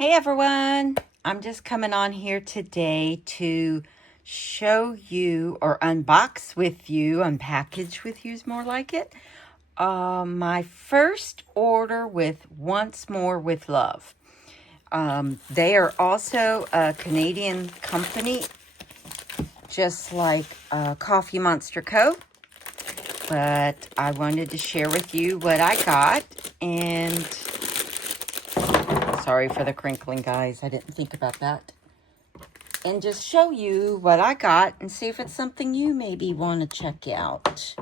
Hey everyone, I'm just coming on here today to show you or unbox with you, unpackage with you is more like it, my first order with Once More with Love. They are also a Canadian company, just like Coffee Monster Co. But I wanted to share with you what I got, and sorry for the crinkling, guys. I didn't think about that. And just show you what I got and see if it's something you maybe want to check out.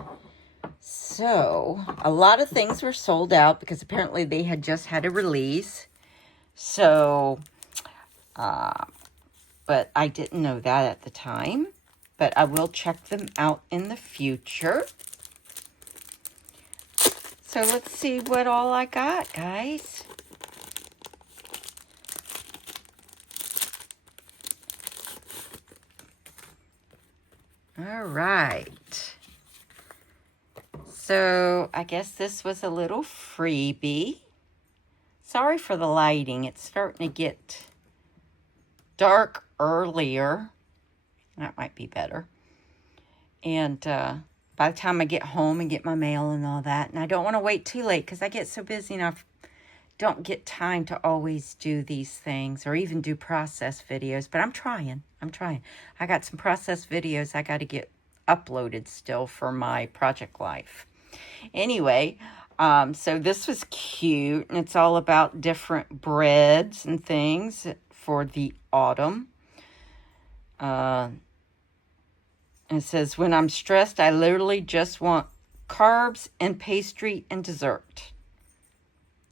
So, a lot of things were sold out because apparently they had just had a release. So, but I didn't know that at the time. But I will check them out in the future. So, let's see what all I got, guys. All right. So, I guess this was a little freebie. Sorry for the lighting. It's starting to get dark earlier. That might be better. And by the time I get home and get my mail and all that, and I don't want to wait too late because I get so busy and I don't get time to always do these things or even do process videos. But I'm trying. I got some process videos I got to get uploaded still for my Project Life. Anyway, so this was cute, and it's all about different breads and things for the autumn. It says, when I'm stressed, I literally just want carbs and pastry and dessert.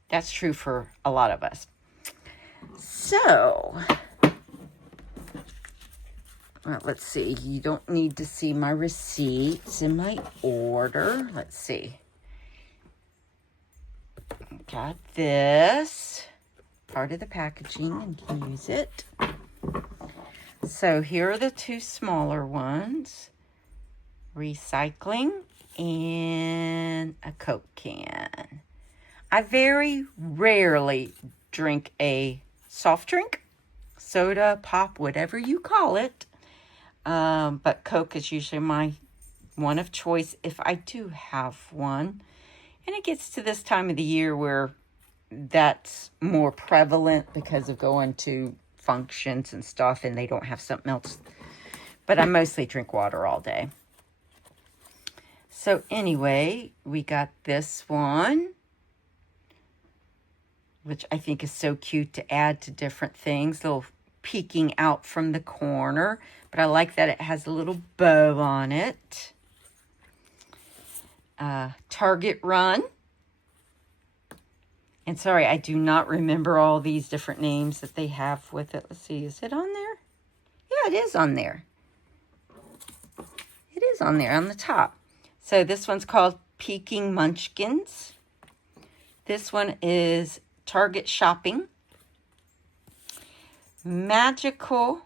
That's true for a lot of us. So, let's see. You don't need to see my receipts in my order. Let's see. Got this. Part of the packaging and can use it. So here are the two smaller ones. Recycling and a Coke can. I very rarely drink a soft drink, soda, pop, whatever you call it. But Coke is usually my one of choice if I do have one. And it gets to this time of the year where that's more prevalent because of going to functions and stuff and they don't have something else. But I mostly drink water all day. So anyway, we got this one, which I think is so cute to add to different things. Little peeking out from the corner. But I like that it has a little bow on it. Target Run. And sorry, I do not remember all these different names that they have with it. Let's see, is it on there? Yeah, it is on there. It is on there on the top. So this one's called Peking Munchkins. This one is Target Shopping. Magical.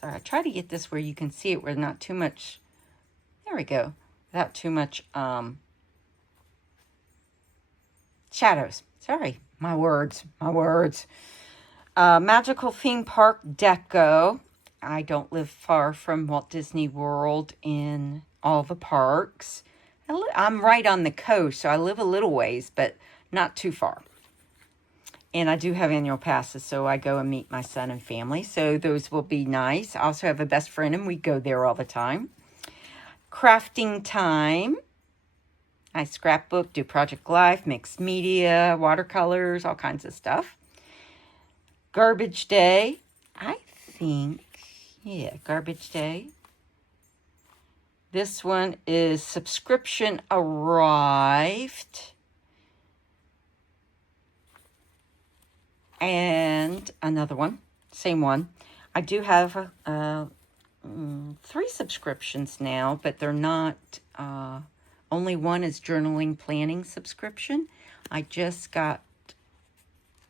Sorry, I try to get this where you can see it where not too much. There we go. Without too much shadows. Sorry, my words. Magical Theme Park Deco. I don't live far from Walt Disney World in all the parks. I'm right on the coast, so I live a little ways, but not too far. And I do have annual passes, so I go and meet my son and family, so those will be nice. I also have a best friend, and we go there all the time. Crafting Time. I scrapbook, do Project Life, mixed media, watercolors, all kinds of stuff. Garbage Day. I think, yeah, Garbage Day. This one is Subscription Arrived. And another one, same one. I do have 3 subscriptions now, but they're not, only one is journaling planning subscription. I just got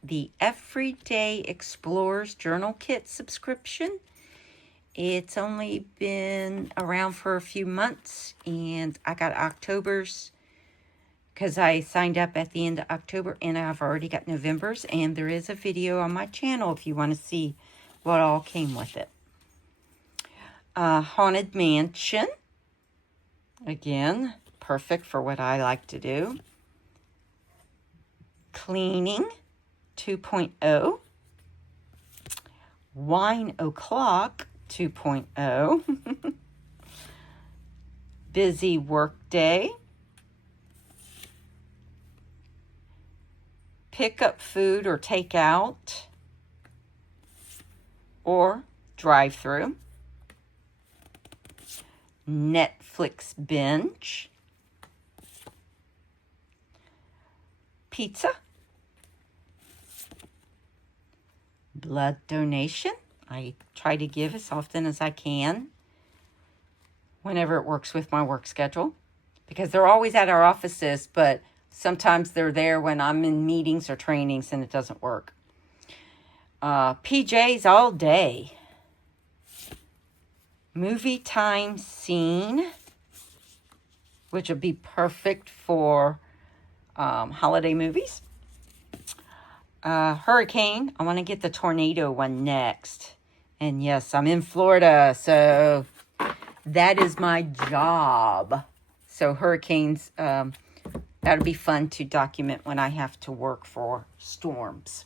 the Everyday Explorers Journal Kit subscription. It's only been around for a few months, and I got October's because I signed up at the end of October and I've already got November's, and there is a video on my channel if you want to see what all came with it. Haunted Mansion. Again, perfect for what I like to do. Cleaning 2.0. Wine O'Clock 2.0. Busy Workday. Pick up food or take out. Or drive-through. Netflix binge. Pizza. Blood donation. I try to give as often as I can whenever it works with my work schedule, because they're always at our offices, but sometimes they're there when I'm in meetings or trainings and it doesn't work. PJs all day. Movie time scene, which would be perfect for holiday movies. Hurricane. I want to get the tornado one next. And yes, I'm in Florida, so that is my job. So hurricanes, that'll be fun to document when I have to work for storms,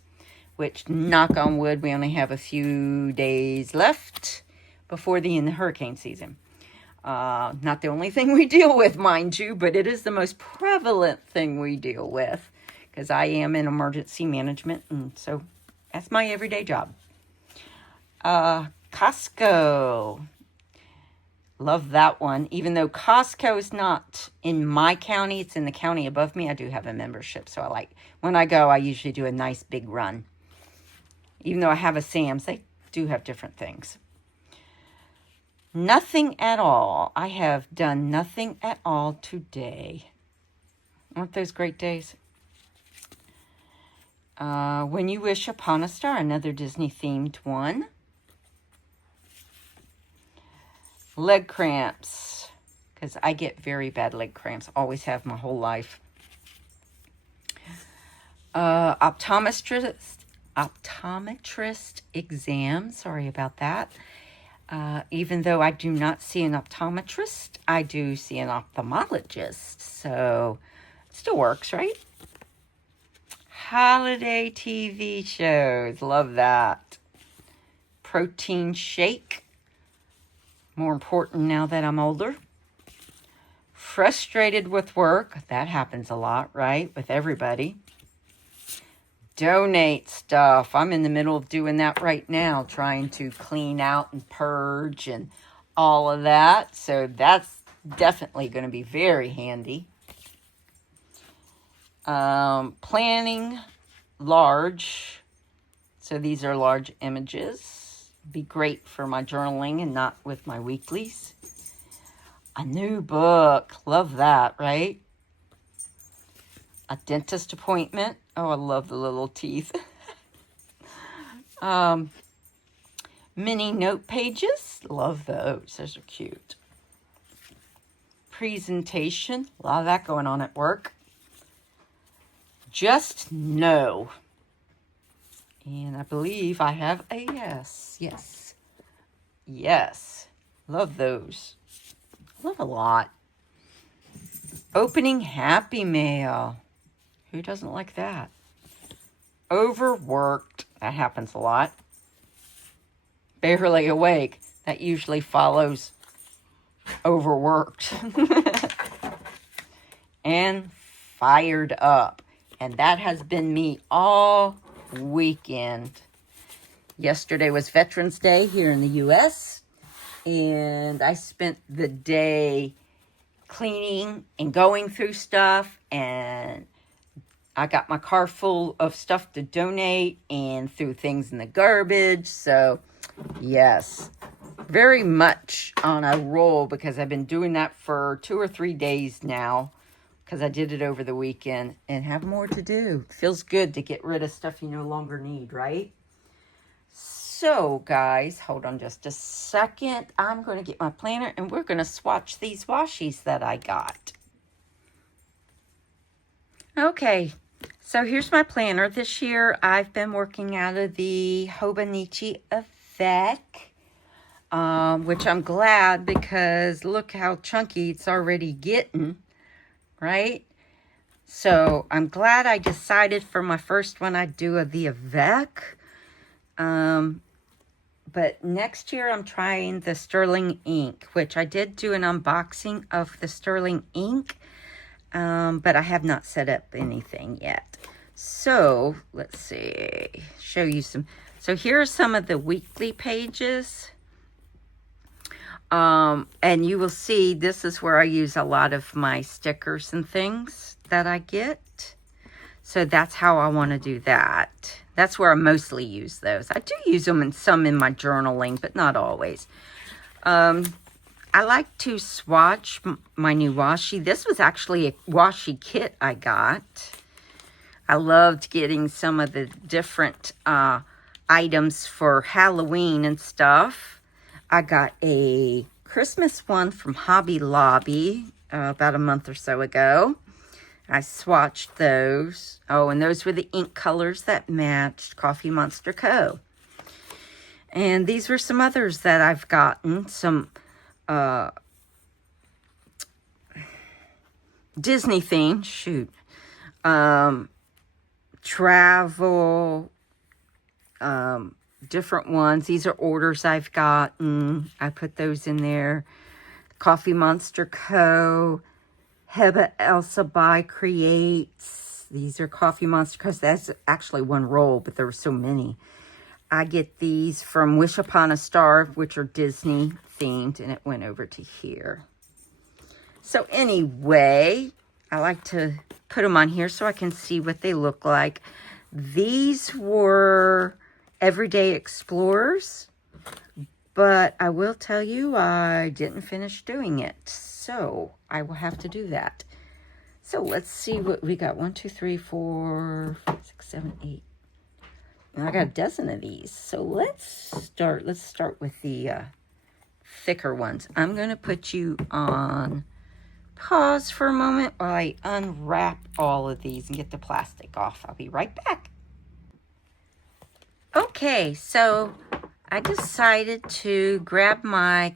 which, knock on wood, we only have a few days left before the end of hurricane season. Not the only thing we deal with, mind you, but it is the most prevalent thing we deal with, because I am in emergency management, and so that's my everyday job. Costco. Love that one. Even though Costco is not in my county, it's in the county above me, I do have a membership. So I like, when I go, I usually do a nice big run. Even though I have a Sam's, they do have different things. Nothing at all. I have done nothing at all today. Aren't those great days? When You Wish Upon a Star, another Disney-themed one. Leg cramps, because I get very bad leg cramps. Always have my whole life. Optometrist exam. Sorry about that. Even though I do not see an optometrist, I do see an ophthalmologist. So it still works, right? Holiday TV shows. Love that. Protein shake. More important now that I'm older. Frustrated with work. That happens a lot, right? With everybody. Donate stuff. I'm in the middle of doing that right now, trying to clean out and purge and all of that. So that's definitely going to be very handy. Planning large. So these are large images. Be great for my journaling and not with my weeklies. A new book. Love that, right? A dentist appointment. Oh, I love the little teeth. Mini note pages. Love those. Those are cute. Presentation. A lot of that going on at work. Just know. And I believe I have a yes. Yes. Yes. Love those. Love a lot. Opening Happy Mail. Who doesn't like that? Overworked. That happens a lot. Barely awake. That usually follows overworked. And fired up. And that has been me all weekend. Yesterday was Veterans Day here in the U.S. and I spent the day cleaning and going through stuff, and I got my car full of stuff to donate and threw things in the garbage. So yes, very much on a roll, because I've been doing that for 2 or 3 days now, because I did it over the weekend and have more to do. Feels good to get rid of stuff you no longer need, right? So, guys, hold on just a second. I'm going to get my planner and we're going to swatch these washies that I got. Okay, so here's my planner. This year I've been working out of the Hobonichi Avec, which I'm glad because look how chunky it's already getting, right? So I'm glad I decided for my first one I'd do the Avec. But next year I'm trying the Sterling Ink, which I did do an unboxing of the Sterling Ink. But I have not set up anything yet. So, let's see, show you some. So here are some of the weekly pages. And you will see this is where I use a lot of my stickers and things that I get. So that's how I want to do that. That's where I mostly use those. I do use them in some in my journaling, but not always. I like to swatch my new washi. This was actually a washi kit I got. I loved getting some of the different items for Halloween and stuff. I got a Christmas one from Hobby Lobby about a month or so ago. I swatched those. Oh, and those were the ink colors that matched Coffee Monster Co. And these were some others that I've gotten. Some Disney themed, travel, different ones. These are orders I've gotten. I put those in there. Coffee Monster Co. Heba Elsa by Creates. These are Coffee Monster Co. That's actually one roll, but there were so many. I get these from Wish Upon a Star, which are Disney themed, and it went over to here. So anyway, I like to put them on here so I can see what they look like. These were Everyday Explorers, but I will tell you I didn't finish doing it, so I will have to do that. So let's see what we got. 1, 2, 3, 4, 5, 6, 7, 8. I got a dozen of these. So let's start with the thicker ones. I'm going to put you on pause for a moment while I unwrap all of these and get the plastic off. I'll be right back. Okay, so I decided to grab my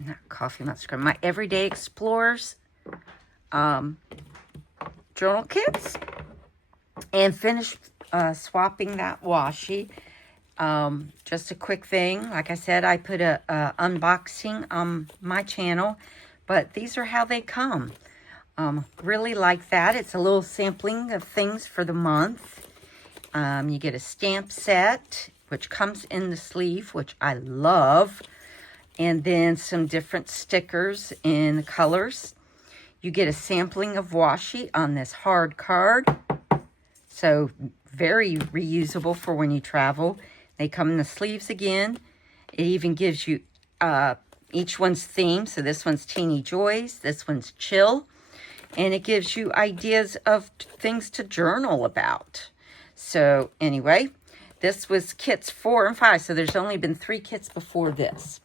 my Everyday Explorers journal kits and finish swapping that washi. Just a quick thing. Like I said, I put a unboxing on my channel, but these are how they come. Really like that. It's a little sampling of things for the month. You get a stamp set, which comes in the sleeve, which I love. And then some different stickers in the colors. You get a sampling of washi on this hard card. So very reusable for when you travel. They come in the sleeves again. It even gives you each one's theme. So this one's Teeny Joys. This one's Chill. And it gives you ideas of things to journal about. So anyway, this was kits 4 and 5. So there's only been 3 kits before this.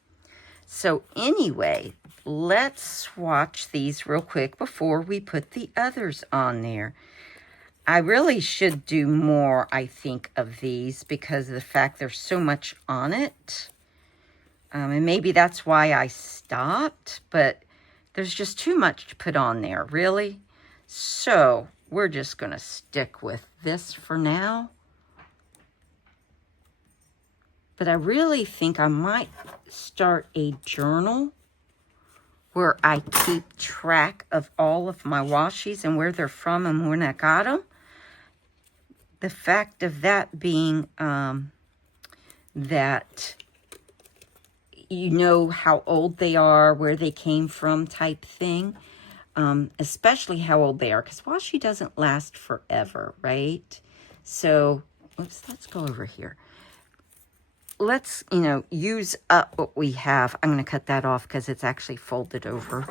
So anyway, let's swatch these real quick before we put the others on there. I really should do more, I think, of these because of the fact there's so much on it. And maybe that's why I stopped, but there's just too much to put on there, really. So we're just going to stick with this for now. But I really think I might start a journal where I keep track of all of my washis and where they're from and when I got them. The fact of that being that you know how old they are, where they came from type thing. Especially how old they are, because washi doesn't last forever, right? So, let's go over here. Let's, use up what we have. I'm going to cut that off because it's actually folded over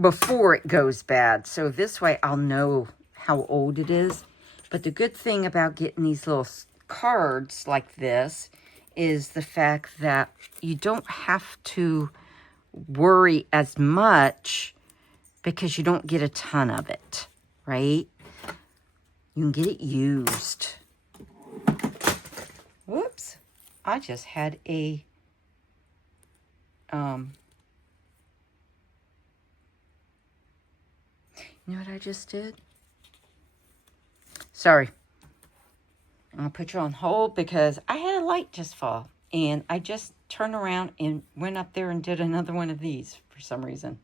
before it goes bad. So this way I'll know how old it is. But the good thing about getting these little cards like this is the fact that you don't have to worry as much because you don't get a ton of it, right? You can get it used. Whoops. I just had a, you know what I just did? Sorry. I'm going to put you on hold because I had a light just fall. And I just turned around and went up there and did another one of these for some reason.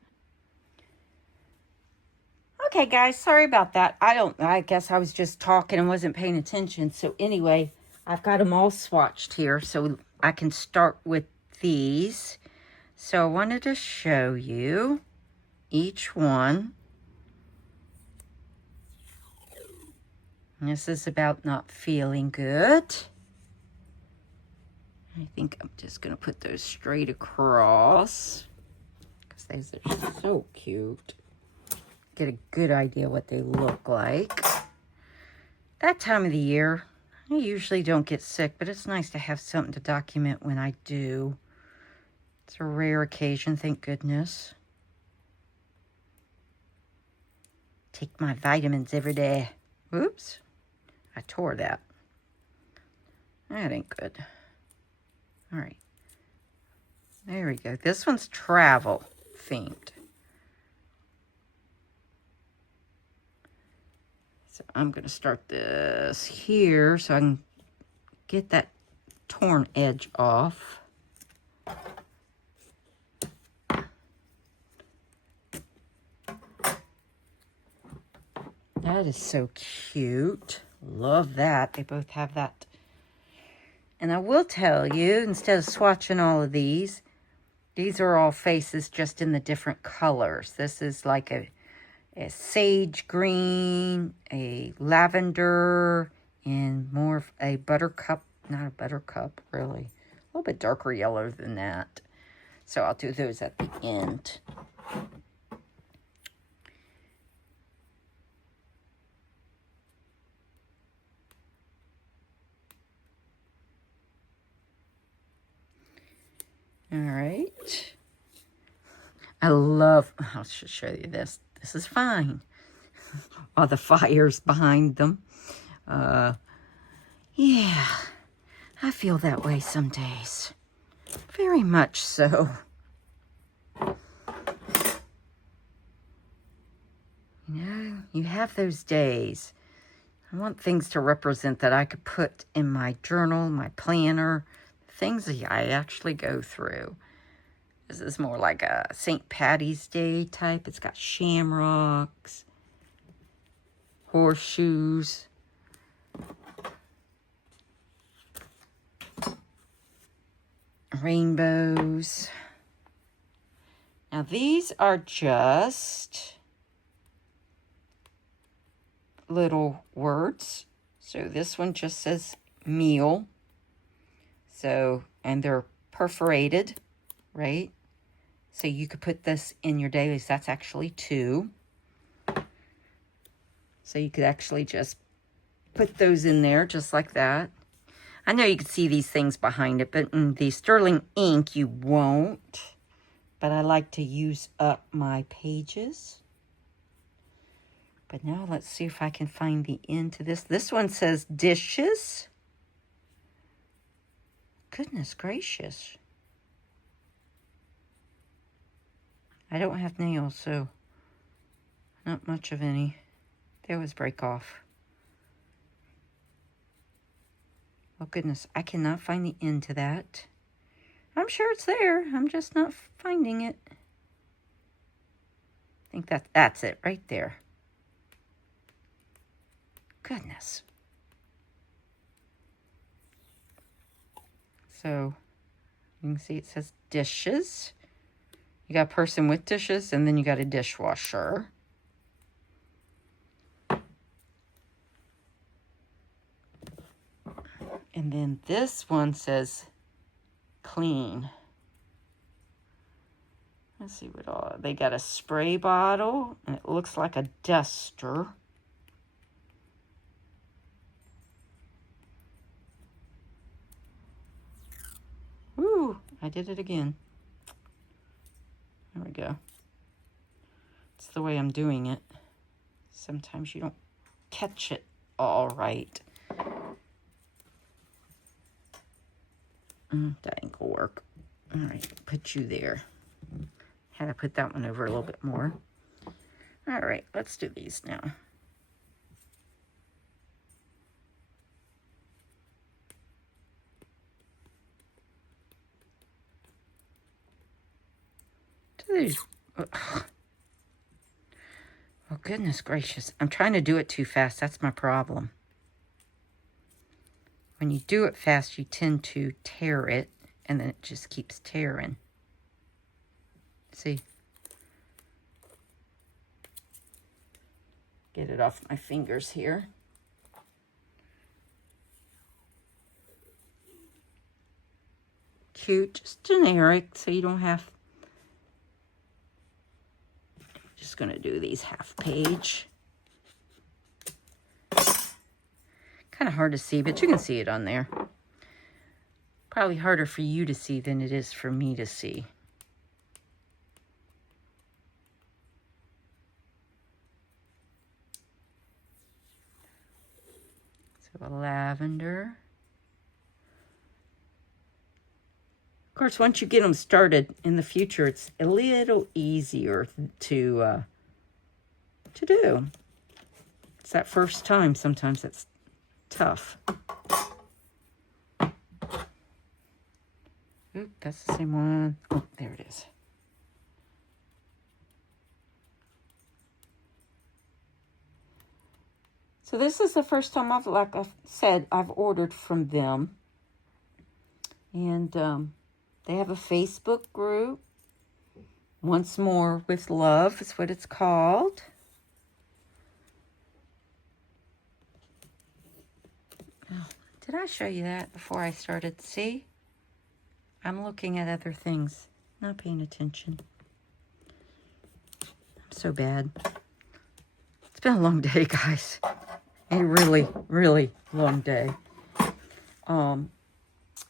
Okay, guys, sorry about that. I guess I was just talking and wasn't paying attention. So anyway, I've got them all swatched here so I can start with these. So I wanted to show you each one. And this is about not feeling good. I think I'm just going to put those straight across because these are so cute. Get a good idea what they look like. That time of the year, I usually don't get sick, but it's nice to have something to document when I do. It's a rare occasion, thank goodness. Take my vitamins every day. Oops, I tore that. That ain't good. All right. There we go. This one's travel themed. So I'm going to start this here so I can get that torn edge off. That is so cute. Love that. They both have that. And I will tell you, instead of swatching all of these are all faces just in the different colors. This is like a sage green, a lavender, and more of a buttercup. Not a buttercup, really. A little bit darker yellow than that. So I'll do those at the end. All right. I'll just show you this. This is fine. All the fires behind them. Yeah, I feel that way some days. Very much so. You know, you have those days. I want things to represent that I could put in my journal, my planner, things that I actually go through. This is more like a St. Patty's Day type. It's got shamrocks, horseshoes, rainbows. Now these are just little words. So this one just says meal. So, and they're perforated, right? So you could put this in your dailies. That's actually 2. So you could actually just put those in there just like that. I know you can see these things behind it, but in the Sterling ink, you won't. But I like to use up my pages. But now let's see if I can find the end to this. This one says dishes. Goodness gracious. I don't have nails, so not much of any. They always break off. Oh, goodness. I cannot find the end to that. I'm sure it's there. I'm just not finding it. I think that's it right there. Goodness. So you can see it says dishes. You got a person with dishes, and then you got a dishwasher. And then this one says clean. Let's see what all. They got a spray bottle, and it looks like a duster. Ooh, I did it again. There we go. It's the way I'm doing it. Sometimes you don't catch it all right. That ain't gonna work. All right, put you there. Had to put that one over a little bit more. All right, let's do these now. Oh, goodness gracious. I'm trying to do it too fast. That's my problem. When you do it fast, you tend to tear it, and then it just keeps tearing. See? Get it off my fingers here. Cute, just generic, so you don't have... Just going to do these half page. Kind of hard to see, but you can see it on there. Probably harder for you to see than it is for me to see. So a lavender. Of course, once you get them started in the future, it's a little easier to do. It's that first time sometimes that's tough. Oop, that's the same one. Oh, there it is. So this is the first time like I said, I've ordered from them. And they have a Facebook group. Once More with Love is what it's called. Oh, did I show you that before I started? See? I'm looking at other things, not paying attention. I'm so bad. It's been a long day, guys. A really, really long day.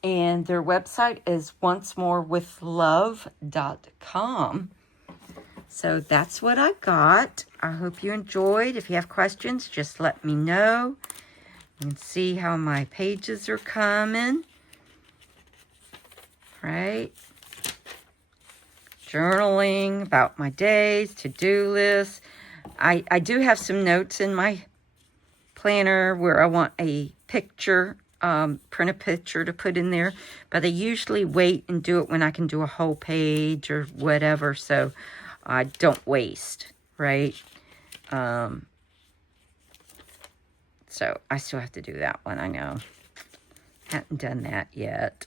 And their website is oncemorewithlove.com. So that's what I got. I hope you enjoyed. If you have questions, just let me know. You can see how my pages are coming. Right? Journaling about my days, to-do lists. I do have some notes in my planner where I want a picture, print a picture to put in there, but I usually wait and do it when I can do a whole page or whatever, so I don't waste, right? So I still have to do that one, I know. Hadn't done that yet.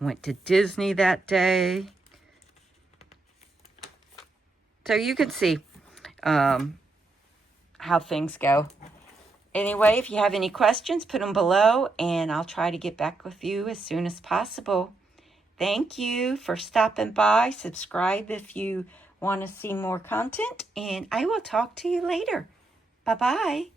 Went to Disney that day. So you can see how things go. Anyway, if you have any questions, put them below, and I'll try to get back with you as soon as possible. Thank you for stopping by. Subscribe if you want to see more content, and I will talk to you later. Bye-bye.